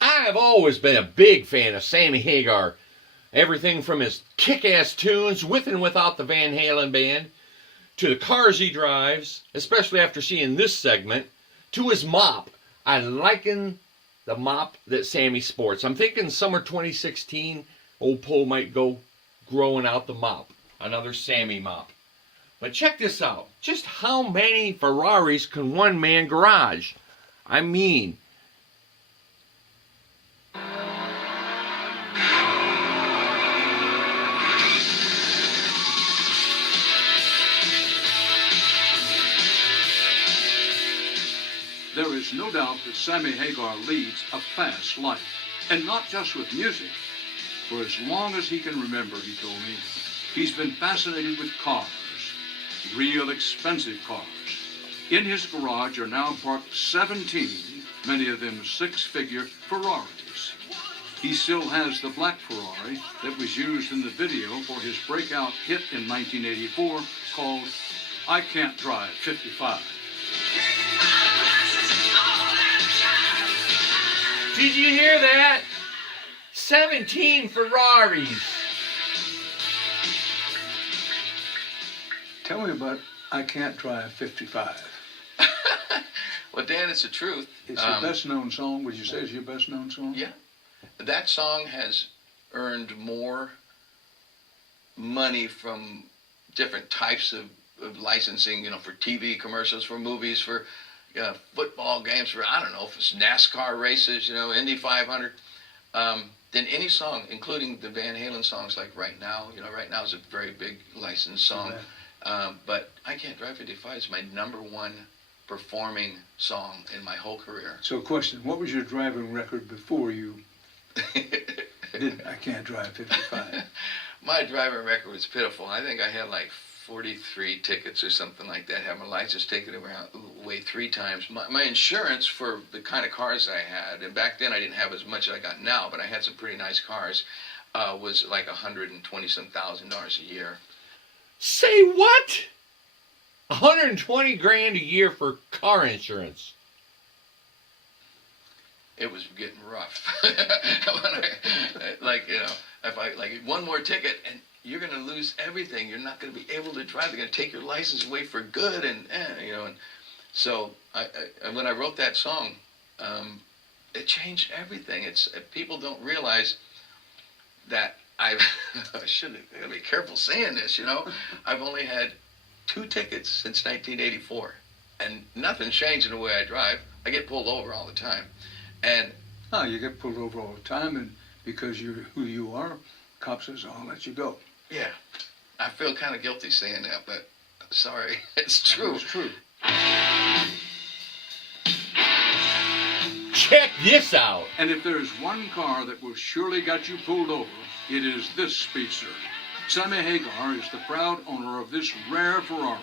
I have always been a big fan of Sammy Hagar. Everything from his kick-ass tunes with and without the Van Halen band, to the cars he drives, especially after seeing this segment, to his mop. I liken the mop that Sammy sports. I'm thinking summer 2016, old Pole might go growing out the mop. Another Sammy mop. But check this out. Just how many Ferraris can one man garage? I mean, there is no doubt that Sammy Hagar leads a fast life, and not just with music. For as long as he can remember, he told me, he's been fascinated with cars, real expensive cars. In his garage are now parked 17, many of them six-figure Ferraris. He still has the black Ferrari that was used in the video for his breakout hit in 1984 called I Can't Drive 55. did you hear that? 17 Ferraris. Tell me about I Can't Drive 55. Well, Dan, it's the truth. It's your best-known song. Would you say it's your best-known song? Yeah. That song has earned more money from different types of licensing, you know, for TV commercials, for movies, for football games, for, I don't know, if it's NASCAR races, you know, Indy 500, than any song, including the Van Halen songs like Right Now. You know, Right Now is a very big licensed song. But I Can't Drive 55 is my #1 performing song in my whole career. So question, what was your driving record before you did I Can't Drive 55? My driving record was pitiful. I think I had like 43 tickets or something like that. Had my license taken away 3 times. My insurance for the kind of cars I had, and back then I didn't have as much as I got now, but I had some pretty nice cars, was like $120,000 a year. Say what? 120 grand a year for car insurance. It was getting rough. Like, you know, if I like one more ticket and you're going to lose everything. You're not going to be able to drive. They're going to take your license away for good, and you know. And so when I wrote that song, it changed everything. It's people don't realize that I should be careful saying this. You know, I've only had 2 tickets since 1984, and nothing changed in the way I drive. I get pulled over all the time, and you get pulled over all the time, and because you're who you are, cop says, "I'll let you go." Yeah, I feel kind of guilty saying that, but sorry, it's true. It's true. Check this out. And if there's one car that will surely get you pulled over, it is this speedster. Sammy Hagar is the proud owner of this rare Ferrari,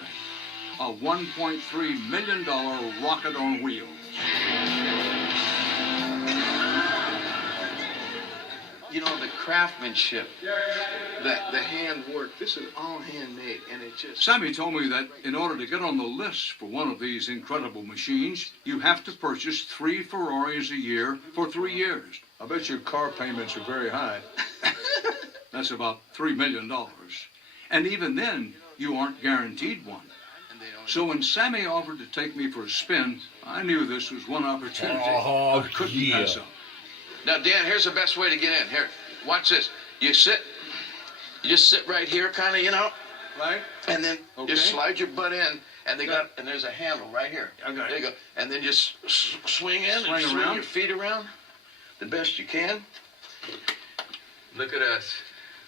a $1.3 million rocket on wheels. You know, the craftsmanship, the handwork, this is all handmade, and it just... Sammy told me that in order to get on the list for one of these incredible machines, you have to purchase 3 Ferraris a year for 3 years. I bet your car payments are very high. That's about $3 million. And even then, you aren't guaranteed one. So when Sammy offered to take me for a spin, I knew this was one opportunity I couldn't pass up. Now, Dan, here's the best way to get in. Here, watch this. You just sit right here, kind of, you know, Right? and then just slide your butt in, and and there's a handle right here. Okay. There you go. And then just swing in and swing your feet around the best you can. Look at us.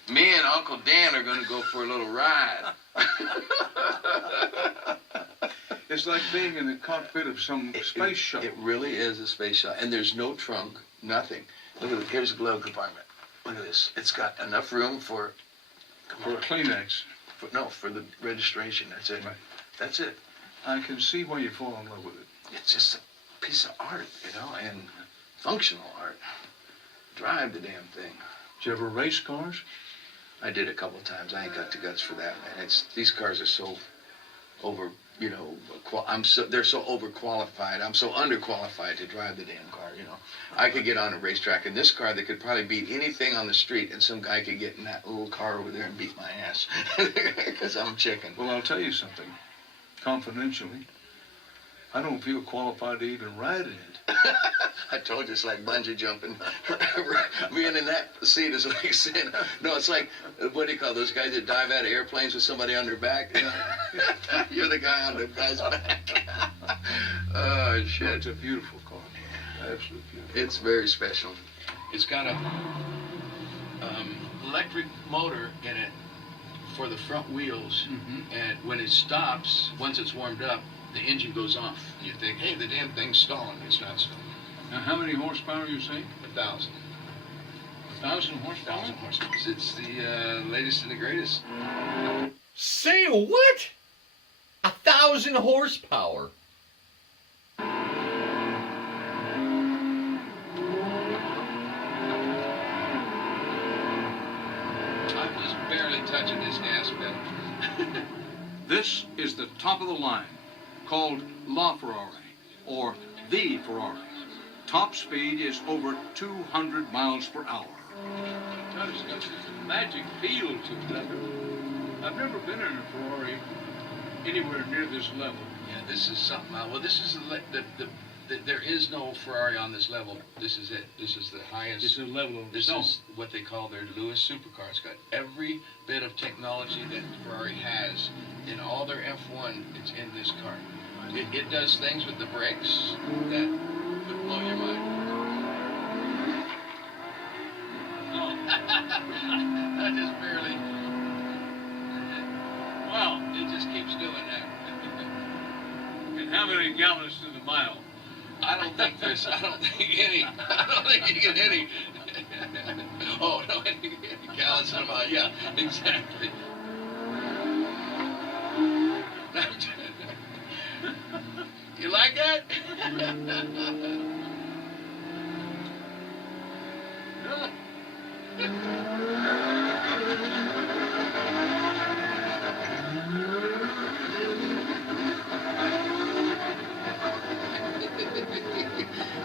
Me and Uncle Dan are going to go for a little ride. It's like being in the cockpit of some space shuttle. It really is a space shuttle, and there's no trunk, nothing. Look at this. Here's a glove compartment. Look at this. It's got enough room for For a Kleenex. For the registration. That's it. Right. That's it. I can see why you fall in love with it. It's just a piece of art, you know, and functional art. Drive the damn thing. Did you ever race cars? I did a couple of times. I ain't got the guts for that, man. These cars are so you know, they're so overqualified. I'm so underqualified to drive the damn car, you know. I could get on a racetrack in this car that could probably beat anything on the street, and some guy could get in that little car over there and beat my ass because I'm chicken. Well, I'll tell you something. Confidentially, I don't feel qualified to even ride in it. I told you it's like bungee jumping. Being in that seat is like saying, no, it's like, what do you call those guys that dive out of airplanes with somebody on their back? You know? You're the guy on the guy's back. Oh, shit. It's a beautiful car. Absolutely beautiful. It's very special. It's got a electric motor in it for the front wheels, and when it stops, once it's warmed up, the engine goes off. And you think, hey, the damn thing's stalling. It's not stalling. Now, how many horsepower you say? 1,000. 1,000 horsepower? 1,000 horsepower. It's the latest and the greatest. Say what? 1,000 horsepower. I'm just barely touching this gas pedal. This is the top of the line, called La Ferrari, or the Ferrari. Top speed is over 200 miles per hour. It's got this magic feel to it. I've never been in a Ferrari anywhere near this level. Yeah, this is something. Well, this is there is no Ferrari on this level. This is it. This is the highest. It's a level of This its own. is what they call their Lewis supercar. It's got every bit of technology that Ferrari has in all their F1. It's in this car. It does things with the brakes that would blow your mind. Oh, I just barely. wow. It just keeps doing that. And how many gallons to the mile? I don't think any. I don't think you get any. Oh, no, any gallons in a mile. Yeah, exactly. You like that?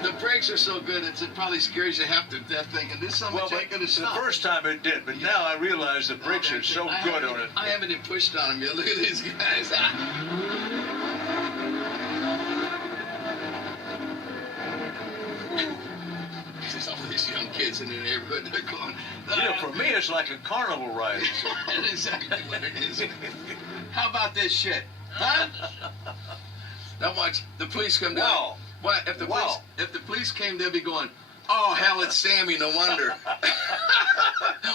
The brakes are so good, it probably scares you half to death thinking this son of a bitch ain't gonna the stop. first time it did, but now I realize the brakes are so good on it. I haven't even pushed on them yet. Look at these guys. There's all these young kids in the neighborhood. They're going. For me, it's like a carnival ride. That's exactly what it is. How about this shit? Huh? Now watch. The police come down. Wow. What if the police came, they'd be going, oh hell, it's Sammy. No wonder.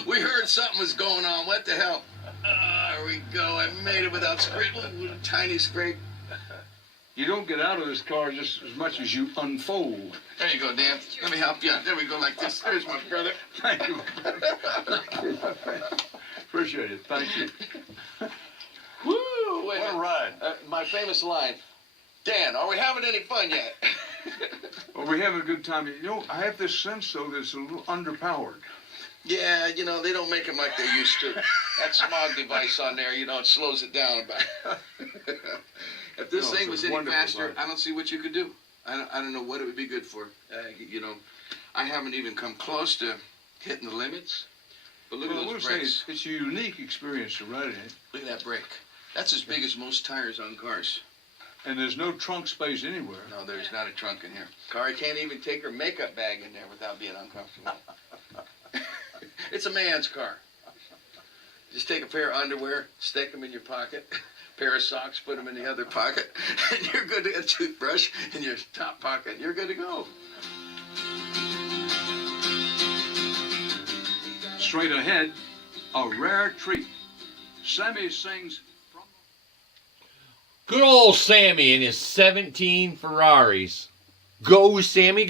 We heard something was going on. What the hell? There we go. I made it without scrape. Ooh, a tiny scrape. You don't get out of this car just as much as you unfold. There you go, Dan. Let me help you. There we go, like this. There's my brother. Thank you. Appreciate it. Thank you. Woo! What a ride. My famous line. Dan, are we having any fun yet? Well, we're having a good time. You know, I have this sense, though, that it's a little underpowered. Yeah, you know, they don't make them like they used to. That smog device on there, you know, it slows it down about. If this No, thing it's was a any wonderful faster, ride. I don't see what you could do. I don't know what it would be good for. You know, I haven't even come close to hitting the limits. But look Well, I at will those say brakes. it's a unique experience to ride in it, Look at that brake. That's as big as most tires on cars. and there's no trunk space anywhere. No, there's not a trunk in here. Kari can't even take her makeup bag in there without being uncomfortable. It's a man's car. Just take a pair of underwear, stick them in your pocket, pair of socks, put them in the other pocket, and you're good to get a toothbrush in your top pocket. You're good to go. Straight ahead, a rare treat. Sammy sings from... Good old Sammy and his 17 Ferraris. Go, Sammy.